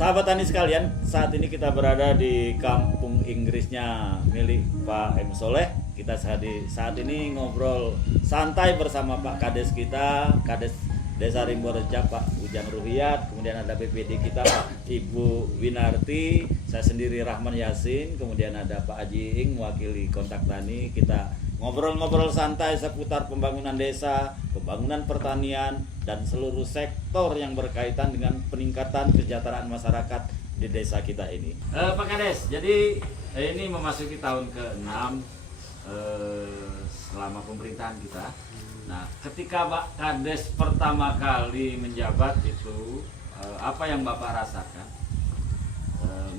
Sahabat tani sekalian, saat ini kita berada di kampung Inggrisnya milik Pak M. Soleh. Kita saat ini ngobrol santai bersama Pak Kades kita, Kades Desa Rimboreja, Pak Ujang Ruhiyat. Kemudian ada BPD kita Pak Ibu Winarti, saya sendiri Rahman Yasin. Kemudian ada Pak Haji Ing mewakili kontak tani. Kita ngobrol-ngobrol santai seputar pembangunan desa, pembangunan pertanian, dan seluruh sektor yang berkaitan dengan peningkatan kesejahteraan masyarakat di desa kita ini. Pak Kades, jadi ini memasuki tahun ke-6 selama pemerintahan kita. Nah, ketika Pak Kades pertama kali menjabat itu, apa yang Bapak rasakan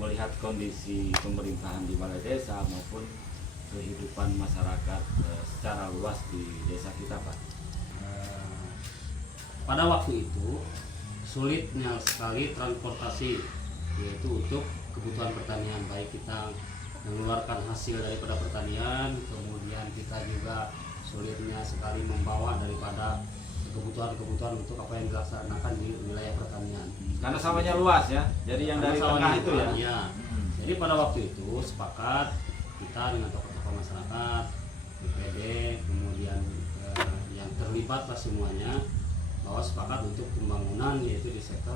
melihat kondisi pemerintahan di balai desa maupun kehidupan masyarakat secara luas di desa kita, Pak? Pada waktu itu sulitnya sekali transportasi, yaitu untuk kebutuhan pertanian, baik kita mengeluarkan hasil daripada pertanian, kemudian kita juga sulitnya sekali membawa daripada kebutuhan-kebutuhan untuk apa yang dilaksanakan di wilayah pertanian. Karena sawahnya luas ya, jadi yang dari tengah itu ya. Ya. Jadi pada waktu itu sepakat kita dengan tokoh-tokoh masyarakat, BPD, kemudian yang terlibat lah semuanya, bahwa sepakat untuk pembangunan yaitu di sektor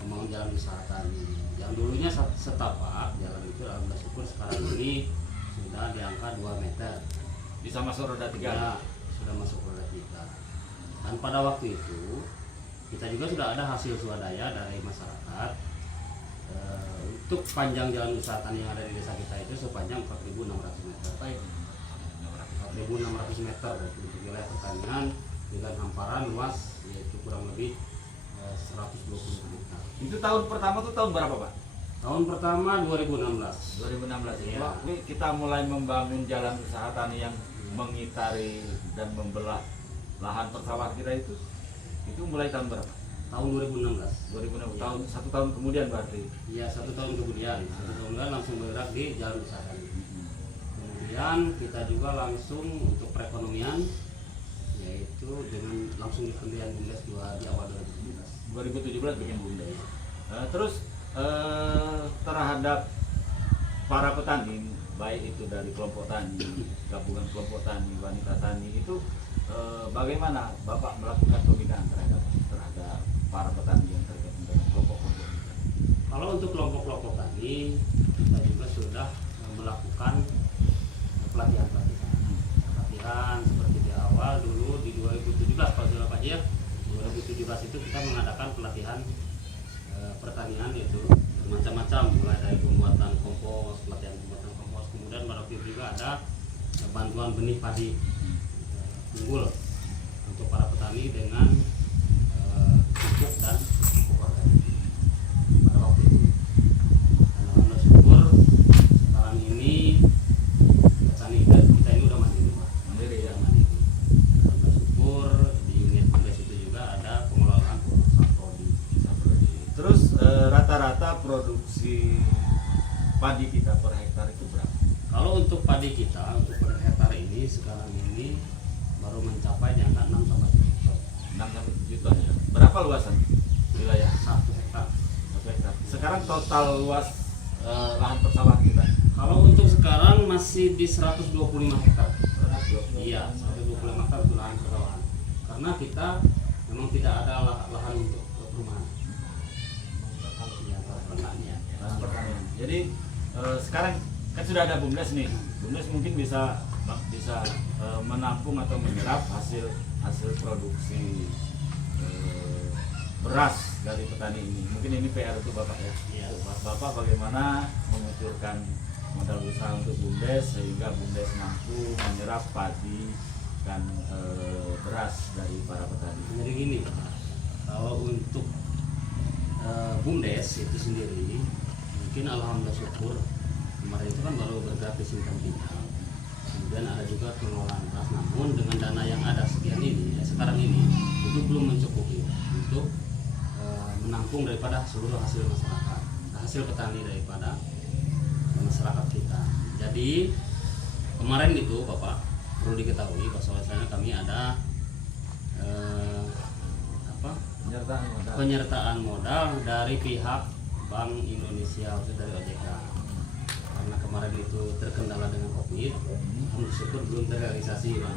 pembangunan jalan usaha tani. Yang dulunya setapak jalan itu, alhamdulillah syukur sekarang ini sudah di angka 2 meter. Bisa masuk roda 3? Ya, sudah masuk roda 3. Dan pada waktu itu kita juga sudah ada hasil swadaya dari masyarakat untuk panjang jalan usaha tani yang ada di desa kita itu sepanjang 4.600 meter. 4.600 meter untuk wilayah pertanian dengan hamparan luas yaitu kurang lebih 120 meter. Itu tahun pertama tuh tahun berapa, Pak? Tahun pertama 2016. 2016 ya. Ya. Waktu kita mulai membangun jalan usaha tani yang mengitari dan membelah lahan persawahan kita itu mulai tahun berapa? Tahun 2016. 2016. Ya. Tahun 1 tahun kemudian berarti. Iya, 1 tahun kemudian. 1 tahun kemudian langsung bergerak di jalan usaha tani. Kemudian kita juga langsung untuk perekonomian, yaitu dengan langsung di Kementerian BUMDes di awal 2017 bikin BUMDes. Terus terhadap para petani, baik itu dari kelompok tani, gabungan kelompok tani, wanita tani, itu bagaimana Bapak melakukan pembinaan terhadap para petani yang terkait dengan kelompok-kelompok ini? Kalau untuk kelompok-kelompok tani, kita juga sudah melakukan pelatihan seperti di awal dulu di 2017, Pak Pak ya, 2017 itu kita mengadakan pelatihan pertanian itu macam-macam, mulai dari pembuatan kompos, pelatihan pembuatan kompos, kemudian pada waktu itu juga ada bantuan benih padi unggul untuk para petani dengan pupuk dan pupuk organik pada waktu itu. Dan alhamdulillah syukur sekarang ini petani kita ini udah mandiri, Pak. Mandiri ya. Mandiri. Alhamdulillah syukur di unit BUMDes itu juga ada pengelolaan pupuk Saprodi. Terus rata-rata produksi padi kita per hektar itu berapa? Kalau untuk padi kita untuk per hektar ini sekarang ini baru mencapai di angka 6 sampai 7 ton. 6 sampai 7 ton ya. Berapa luasan wilayah 1 hektar? 1 hektar. Sekarang total luas lahan persawahan kita. Kalau untuk sekarang masih di 125 hektar. 120. Iya, 125 hektar untuk lahan persawahan. Karena kita memang tidak ada lahan untuk perumahan. Lahan pertanian. Jadi sekarang kan sudah ada BUMDes nih. BUMDes mungkin bisa menampung atau menyerap hasil produksi beras dari petani ini. Mungkin ini PR untuk Bapak ya. Iya. Bapak bagaimana mengucurkan modal usaha untuk BUMDes sehingga BUMDes mampu menyerap padi dan beras dari para petani. Jadi gini, Pak, kalau untuk BUMDes itu sendiri, mungkin alhamdulillah syukur kemarin itu kan baru bergerak di Simpang Pinang. Kemudian ada juga pengelolaan beras, namun dengan dana yang ada sekian ini, sekarang ini itu belum mencukupi untuk menampung daripada seluruh hasil masyarakat, hasil petani daripada masyarakat kita. Jadi kemarin itu Bapak perlu diketahui bahwasanya kami ada penyertaan modal dari pihak Bank Indonesia khusus dari OJK. Karena kemarin itu terkendala dengan COVID, syukur belum terrealisasi, Pak.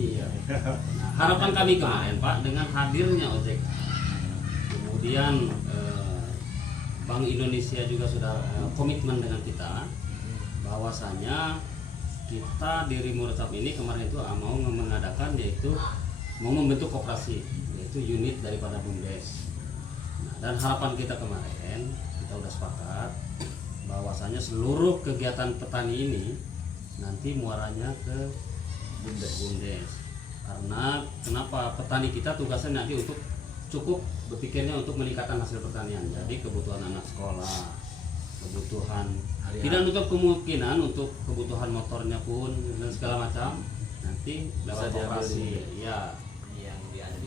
Iya. Nah, harapan kami kemarin, Pak, dengan hadirnya OJK, kemudian Bank Indonesia juga sudah komitmen dengan kita, bahwasanya kita di Rimurcap ini kemarin itu mau mengadakan, yaitu mau membentuk koperasi, yaitu unit daripada BUMDes. Nah, dan harapan kita kemarin, kita sudah sepakat bahwasanya seluruh kegiatan petani ini nanti muaranya ke BUMDes. Karena kenapa petani kita tugasnya nanti untuk cukup berpikirnya untuk meningkatkan hasil pertanian. Jadi kebutuhan anak sekolah, kebutuhan tidak untuk kemungkinan untuk kebutuhan motornya pun dan segala macam nanti lewat koperasi ya.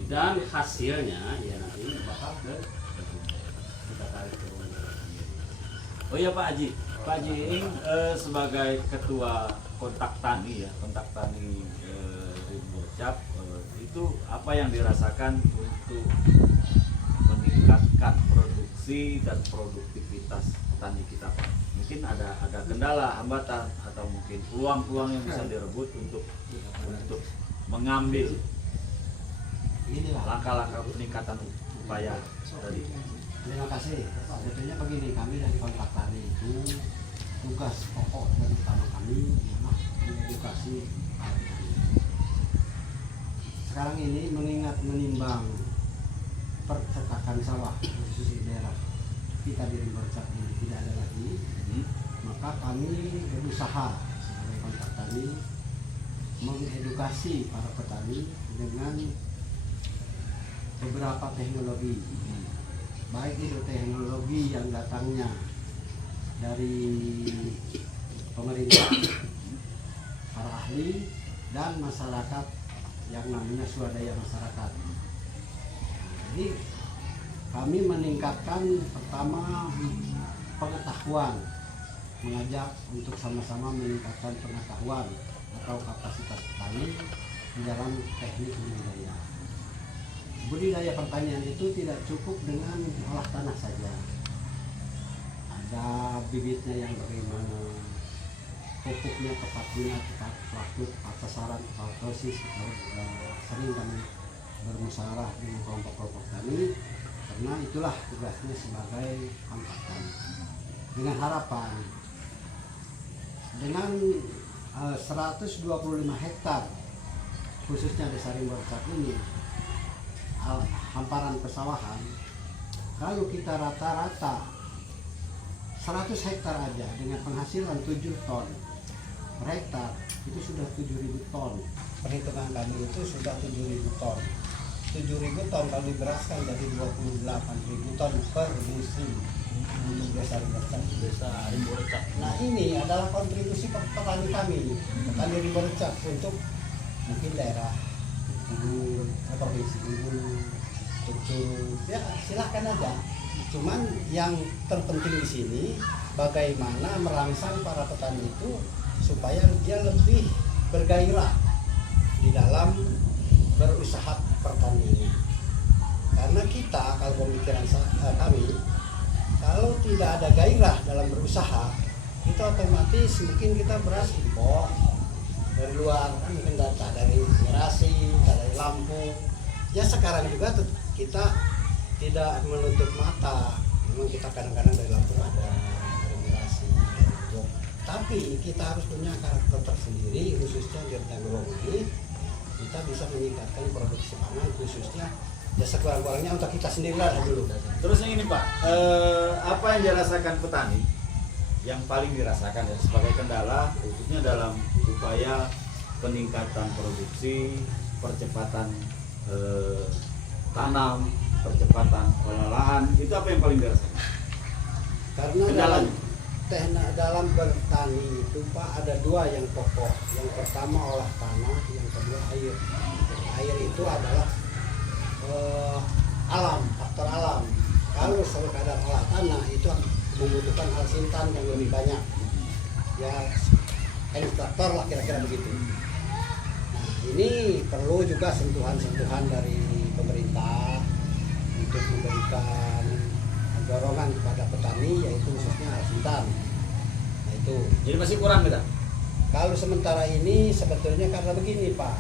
Dan hasilnya ya nanti bakal ke kita tarik ke BUMDes. Oh iya Pak Haji, Pak Haji ini sebagai ketua kontak tani ya, kontak tani Rimurcap, itu apa yang dirasakan untuk meningkatkan produksi dan produktivitas petani kita, Pak? Mungkin ada kendala, hambatan, atau mungkin peluang-peluang yang bisa direbut untuk mengambil langkah-langkah peningkatan upaya tadi. Terima kasih. Sebetulnya begini, kami dari kontak tani itu tugas pokok dan utama kami adalah mengedukasi para petani. Sekarang ini mengingat menimbang percetakan sawah khusus di daerah kita di Rimurcap ini tidak ada lagi, maka kami berusaha sebagai kontak tani mengedukasi para petani dengan beberapa teknologi, baik itu teknologi yang datangnya dari pemerintah, para ahli, dan masyarakat yang namanya swadaya masyarakat. Jadi kami meningkatkan pertama pengetahuan, mengajak untuk sama-sama meningkatkan pengetahuan atau kapasitas petani di dalam teknik budidaya. Budidaya pertanian itu tidak cukup dengan olah tanah saja. Ada bibitnya yang bagaimana, pupuknya tepat guna, tepat waktu, tepat sasaran, tepat dosis. Sering kami bermusyawarah dengan kelompok-kelompok tani, karena itulah tugasnya sebagai kontak tani. Dengan harapan dengan 125 hektar khususnya desa Rimurcap ini, hamparan persawahan, kalau kita rata-rata 100 hektar aja dengan penghasilan 7 ton per hektar, itu sudah 7.000 ton. Perhitungan kami itu sudah 7.000 ton. 7.000 ton kalau diberaskan jadi 28.000 ton per musim untuk desa Rimurcap. Nah, ini adalah kontribusi petani kami, petani Rimurcap, untuk mungkin daerah Ubud, provinsi Ubud, Tujuh, ya silahkan aja. Cuman yang terpenting di sini bagaimana merangsang para petani itu supaya dia lebih bergairah di dalam berusaha pertanian. Karena kita, kalau pemikiran kami, kalau tidak ada gairah dalam berusaha, itu otomatis mungkin kita beras impor dari luar, kan mungkin data dari Mirasi, dari Lampung. Ya sekarang juga kita tidak menutup mata. Memang kita kadang-kadang dari Lampung ada, dari Mirasi, dari Jog. Tapi kita harus punya karakter tersendiri, khususnya di Rejang ini. Kita bisa meningkatkan produksi pangan, khususnya ya sekurang-kurangnya untuk kita sendiri lah dulu. Terus yang ini Pak, apa yang dirasakan petani? Yang paling dirasakan ya sebagai kendala, khususnya dalam upaya peningkatan produksi, percepatan tanam, percepatan pengolahan, itu apa yang paling dirasakan? Karena dalam bertani itu Pak ada dua yang pokok. Yang pertama olah tanah, yang kedua air. Air itu adalah alam, faktor alam. Kalau sekadar olah tanah itu membutuhkan hal sintan yang lebih banyak. Ya, traktor lah kira-kira begitu. Nah, ini perlu juga sentuhan-sentuhan dari pemerintah untuk memberikan dorongan kepada petani kesulitan. Nah itu. Jadi masih kurang kita. Kalau sementara ini sebetulnya karena begini Pak,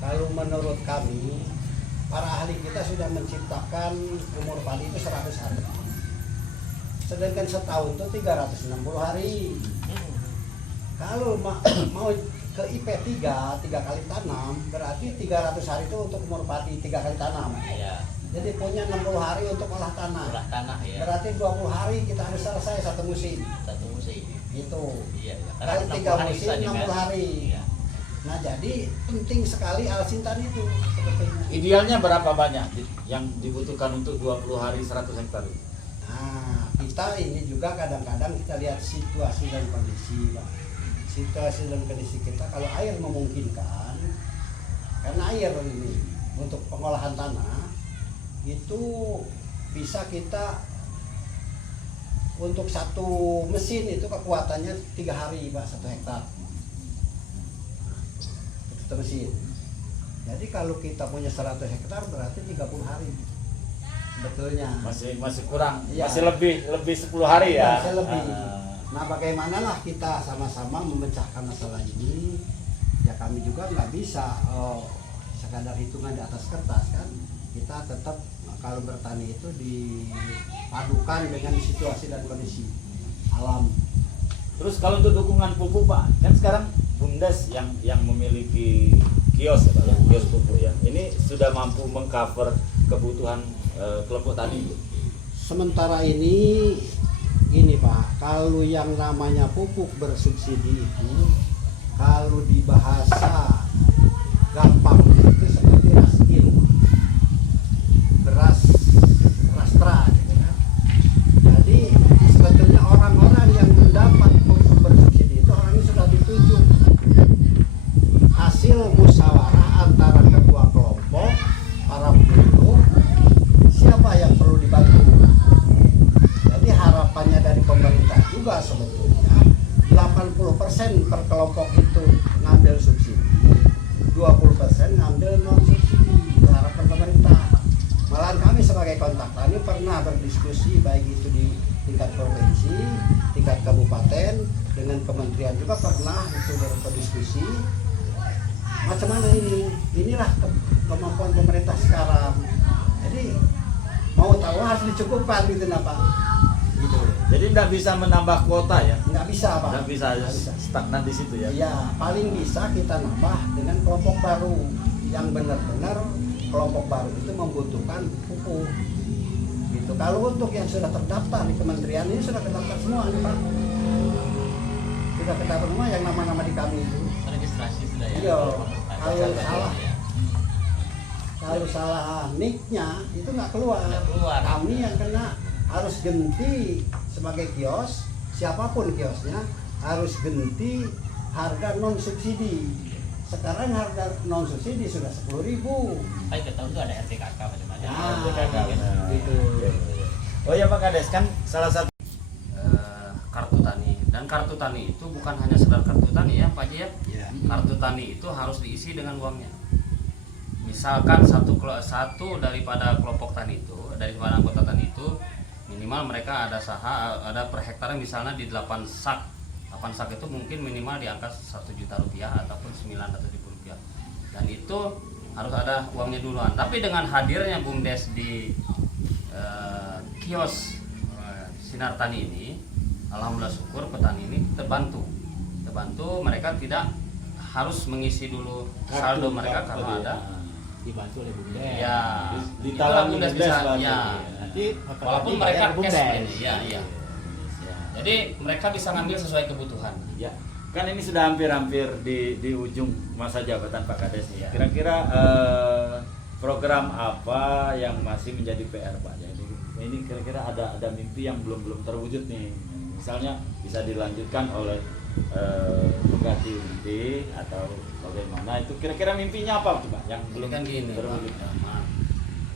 kalau menurut kami para ahli kita sudah menciptakan umur padi itu 100 hari, sedangkan setahun itu 360 hari. Kalau mau ke IP 3 kali tanam, berarti 300 hari itu untuk umur padi 3 kali tanam. Iya. Jadi punya 60 hari untuk olah tanah. Olah tanah ya. Berarti 20 hari kita harus selesai satu musim. Satu musim. Gitu. Iya. Kali 3 musim 60 hari. Iya. Nah jadi penting sekali alsintan itu sebetulnya. Idealnya berapa banyak yang dibutuhkan untuk 20 hari 100 hektar? Nah kita ini juga kadang-kadang kita lihat situasi dan kondisi Pak. Situasi dan kondisi kita kalau air memungkinkan, karena air ini untuk pengolahan tanah itu bisa kita untuk satu mesin itu kekuatannya 3 hari Pak, 1 hektar satu mesin. Jadi kalau kita punya 100 hektar berarti 30 hari sebetulnya. Masih kurang, Iya. masih lebih 10 hari ya. Masih lebih. Ah. Nah bagaimanalah kita sama-sama memecahkan masalah ini. Ya kami juga nggak bisa sekadar hitungan di atas kertas kan. Kita tetap kalau bertani itu dipadukan dengan situasi dan kondisi alam. Terus kalau untuk dukungan pupuk Pak, kan sekarang BUMDes yang memiliki kios ya Pak, ya, kios pupuk ya. Ini sudah mampu mengcover kebutuhan kelompok tani. Sementara ini Pak, kalau yang namanya pupuk bersubsidi itu kalau di bahasa gampang itu seperti raskin, beras rastra gitu ya. Jadi sebetulnya orang-orang yang mendapat pupuk bersubsidi itu orangnya sudah ditunjuk hasil musyawarah antara ketua kelompok, para buruh, siapa yang perlu dibantu. Jadi harapannya dari pemerintah juga sebetulnya 80% per kelompok itu ngambil subsidi, 20% ngambil non subsidi. Itu harapan pemerintah. Malahan kami sebagai kontak tani pernah berdiskusi baik itu di tingkat provinsi, tingkat kabupaten, dengan kementerian juga pernah itu berdiskusi. Macam mana ini? Inilah kemampuan pemerintah sekarang. Jadi mau tahu harus dicukupkan gitu nah Pak. Gitu. Jadi nggak bisa menambah kuota ya? Nggak bisa Pak. Nggak bisa, stagnan di situ ya? Iya, paling bisa kita nambah dengan kelompok baru yang benar-benar kelompok baru itu membutuhkan pupuk. Gitu. Kalau untuk yang sudah terdaftar di kementerian ini sudah terdaftar semua nih Pak. Sudah terdaftar semua yang nama-nama di kami itu. Registrasi sudah ya. Iya. Kalau Catat salah, ya. kalau salah nicknya itu nggak keluar. Nggak keluar. Kami yang kena harus ganti sebagai kios, siapapun kiosnya harus ganti harga non subsidi. Sekarang harga non subsidi sudah 10.000. Saya kita tahu itu ada RTKK macam-macam. Ah, gitu. Oh ya Pak Kades, kan salah satu Kartu tani, dan kartu tani itu bukan hanya sekedar kartu tani ya Pak Haji ya. Ya. Kartu tani itu harus diisi dengan uangnya. Misalkan satu daripada kelompok tani itu, daripada anggota tani itu minimal mereka ada per hektarnya misalnya di 8 sak. 8 sak itu mungkin minimal di angka 1 juta rupiah ataupun 900.000 rupiah. Dan itu harus ada uangnya duluan. Tapi dengan hadirnya BUMDes di kios Sinar Tani ini, alhamdulillah syukur petani ini terbantu mereka tidak harus mengisi dulu saldo mereka karena ada Dibantu oleh BUMDes. ya ditalangi BUMDes BUMDes bisa bantu. ya. Nanti Walaupun mereka cash ini ya. Jadi mereka bisa ngambil sesuai kebutuhan. Ya, kan ini sudah hampir-hampir di ujung masa jabatan Pak Kades nih. Ya. Kira-kira program apa yang masih menjadi PR Pak? Jadi ini kira-kira ada mimpi yang belum terwujud nih. Misalnya bisa dilanjutkan oleh pengganti inti atau bagaimana? Itu kira-kira mimpinya apa tuh Pak yang belum Kan gini, terwujud? Pak.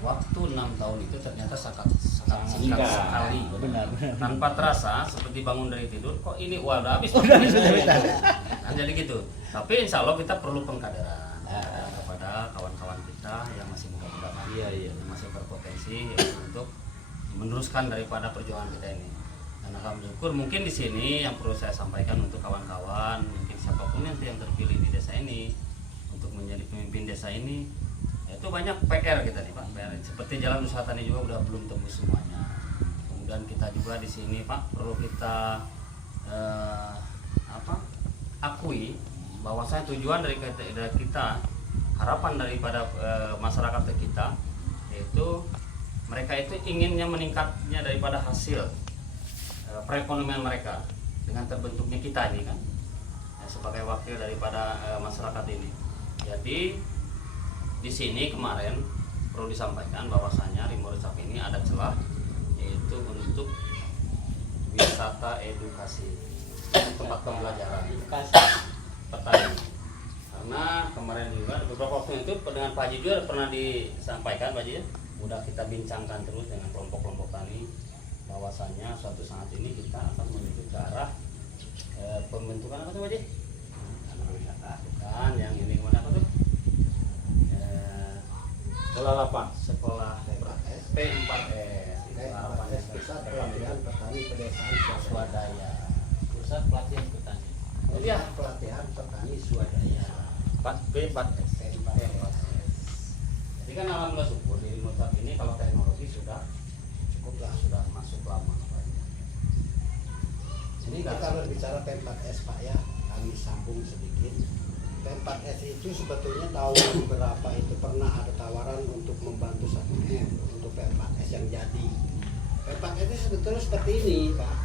Waktu 6 tahun itu ternyata sangat singkat Singkat. sekali. Benar. Tanpa terasa seperti bangun dari tidur, kok ini udah habis. Nah, jadi gitu. Tapi insya Allah kita perlu pengkaderan kepada kawan-kawan kita yang masih muda-muda, Iya. yang masih berpotensi ya, untuk meneruskan daripada perjuangan kita ini. Dan alhamdulillah mungkin di sini yang perlu saya sampaikan untuk kawan-kawan, mungkin siapapun nanti yang terpilih di desa ini untuk menjadi pemimpin desa ini, itu banyak PR kita nih Pak. PR seperti jalan usaha tani juga udah belum tembus semuanya. Kemudian kita juga di sini Pak perlu kita akui bahwa saya tujuan dari kita, harapan daripada masyarakat kita yaitu mereka itu inginnya meningkatnya daripada hasil perekonomian mereka dengan terbentuknya kita ini kan sebagai wakil daripada masyarakat ini. Jadi di sini kemarin perlu disampaikan bahwasanya Rimbo Recap ini ada celah yaitu untuk wisata edukasi, tempat pembelajaran petani. Karena kemarin juga beberapa waktu itu dengan Pak Haji juga pernah disampaikan Pak Haji ya, udah kita bincangkan terus dengan kelompok-kelompok tani bahwasanya suatu saat ini kita akan menuju ke arah pembentukan apa tuh Pak Haji? Bukan yang ini kemana apa tuh? Sekolah lapang. Sekolah P4S. P4S Pusat Pelatihan Petani Pedesaan Swadaya. Pusat pelatihan petani. Pusat Pelatihan Petani Swadaya. P4S. P4S. Jadi kan alhamdulillah syukur di Rimbo Recap ini kalau teknologi sudah cukuplah, sudah masuk lama. Ini kita berbicara P4S Pak ya, kami sambung sedikit. P4S itu sebetulnya tahun berapa itu pernah ada tawaran untuk membantu 1M untuk P4S yang jadi. P4S itu sebetulnya seperti ini Pak,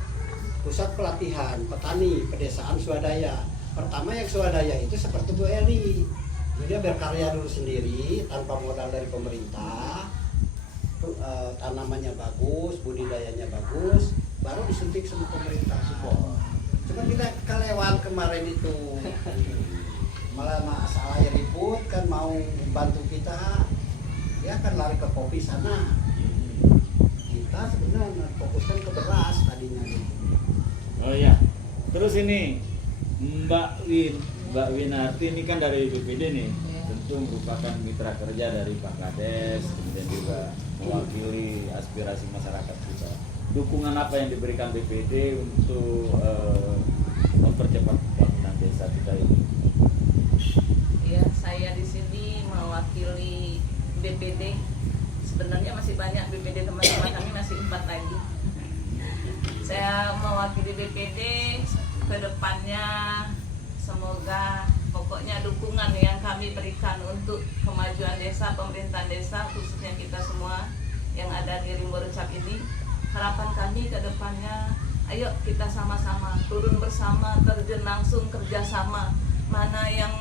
Pusat Pelatihan Petani Pedesaan Swadaya. Pertama yang swadaya itu seperti Bu Eli, dia berkarya dulu sendiri tanpa modal dari pemerintah, tanamannya bagus, budidayanya bagus, baru disuntik sama pemerintah support. Cuma kita kelewat kemarin itu, malah masalah ribut kan mau bantu kita, dia kan lari ke kopi sana. Kita sebenarnya fokuskan ke beras tadinya gitu. Oh ya, terus ini Mbak Winarti ini kan dari BPD nih, tentu merupakan mitra kerja dari Pak Kades, kemudian juga mewakili aspirasi masyarakat kita. Dukungan apa yang diberikan BPD untuk mempercepat pembangunan desa kita ini? Ya, saya di sini mewakili BPD. Sebenarnya masih banyak BPD, teman-teman kami masih 4 lagi. Saya mewakili BPD, kedepannya semoga pokoknya dukungan yang kami berikan untuk kemajuan desa, pemerintahan desa, khususnya kita semua yang ada di Rimbo Recap ini, harapan kami ke depannya, ayo kita sama-sama turun bersama, terjun langsung, kerjasama. Mana yang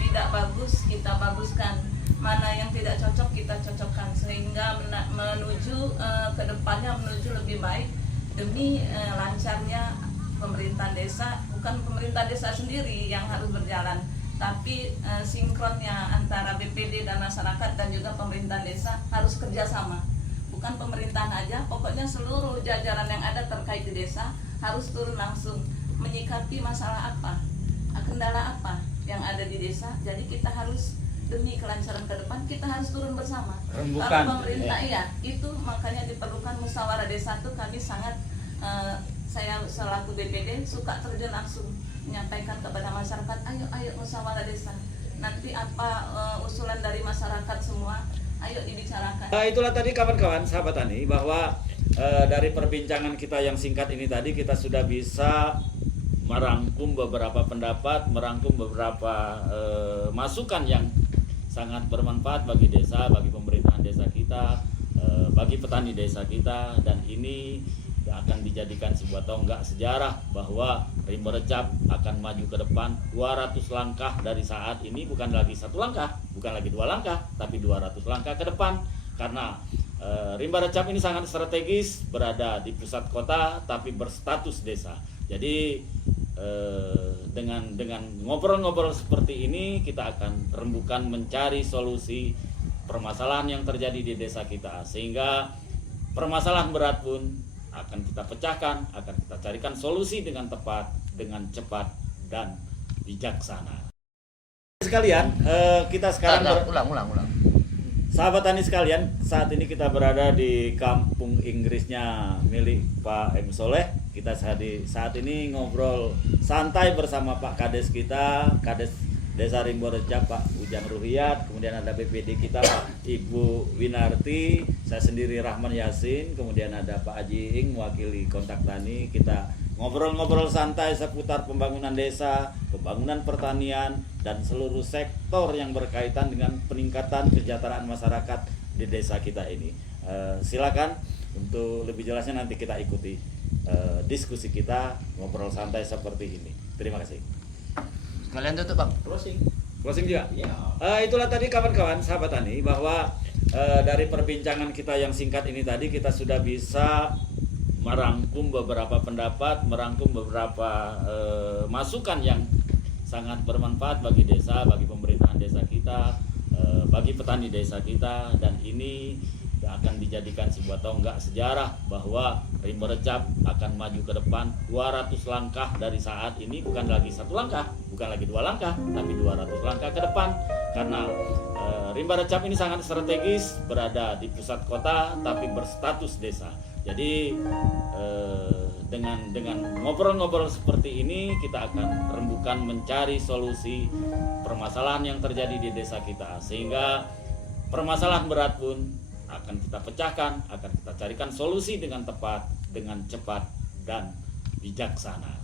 tidak bagus kita baguskan, mana yang tidak cocok kita cocokkan, sehingga menuju ke depannya menuju lebih baik demi lancarnya pemerintahan desa. Bukan pemerintahan desa sendiri yang harus berjalan, tapi sinkronnya antara BPD dan masyarakat dan juga pemerintahan desa harus kerjasama. Bukan pemerintahan aja, pokoknya seluruh jajaran yang ada terkait di desa harus turun langsung menyikapi masalah apa, kendala apa yang ada di desa. Jadi kita harus demi kelancaran ke depan kita harus turun bersama. Rembukan. Kalau pemerintah iya, itu makanya diperlukan musyawarah desa itu. Kami sangat saya selaku BPD suka terjun langsung menyampaikan kepada masyarakat, ayo musyawarah desa. Nanti apa usulan dari masyarakat semua, ayo dibicarakan. Itulah tadi kawan-kawan sahabat tani, bahwa dari perbincangan kita yang singkat ini tadi kita sudah bisa merangkum beberapa pendapat, merangkum beberapa masukan yang sangat bermanfaat bagi desa, bagi pemerintahan desa kita, bagi petani desa kita, dan ini akan dijadikan sebuah tonggak sejarah bahwa Rimbo Recap akan maju ke depan 200 langkah dari saat ini, bukan lagi 1 langkah, bukan lagi 2 langkah, tapi 200 langkah ke depan. Karena Rimbo Recap ini sangat strategis, berada di pusat kota tapi berstatus desa. Jadi dengan ngobrol-ngobrol seperti ini kita akan rembukan mencari solusi permasalahan yang terjadi di desa kita, sehingga permasalahan berat pun akan kita pecahkan, akan kita carikan solusi dengan tepat, dengan cepat dan bijaksana. Sekalian, kita sekarang ulang. Sahabat tani sekalian, saat ini kita berada di kampung Inggrisnya milik Pak M. Soleh. Kita saat ini ngobrol santai bersama Pak Kades kita, Kades Desa Rimbo Reja, Pak Ujang Ruhiyat. Kemudian ada BPD kita Pak Ibu Winarti, saya sendiri Rahman Yasin. Kemudian ada Pak Haji Ing mewakili kontak tani. Kita ngobrol-ngobrol santai seputar pembangunan desa, pembangunan pertanian, dan seluruh sektor yang berkaitan dengan peningkatan kesejahteraan masyarakat di desa kita ini. Silakan untuk lebih jelasnya nanti kita ikuti diskusi kita, ngobrol santai seperti ini. Terima kasih. Sekalian tutup bang. Closing juga? Iya. Itulah tadi kawan-kawan sahabat tani, bahwa dari perbincangan kita yang singkat ini tadi kita sudah bisa merangkum beberapa pendapat, merangkum beberapa masukan yang sangat bermanfaat bagi desa, bagi pemerintahan desa kita, bagi petani desa kita, dan ini akan dijadikan sebuah tonggak sejarah bahwa Rimbo Recap akan maju ke depan 200 langkah dari saat ini, bukan lagi 1 langkah, bukan lagi 2 langkah, tapi 200 langkah ke depan, karena Rimbo Recap ini sangat strategis, berada di pusat kota tapi berstatus desa. Jadi dengan ngobrol-ngobrol seperti ini kita akan rembukan mencari solusi permasalahan yang terjadi di desa kita, sehingga permasalahan berat pun akan kita pecahkan, akan kita carikan solusi dengan tepat, dengan cepat dan bijaksana.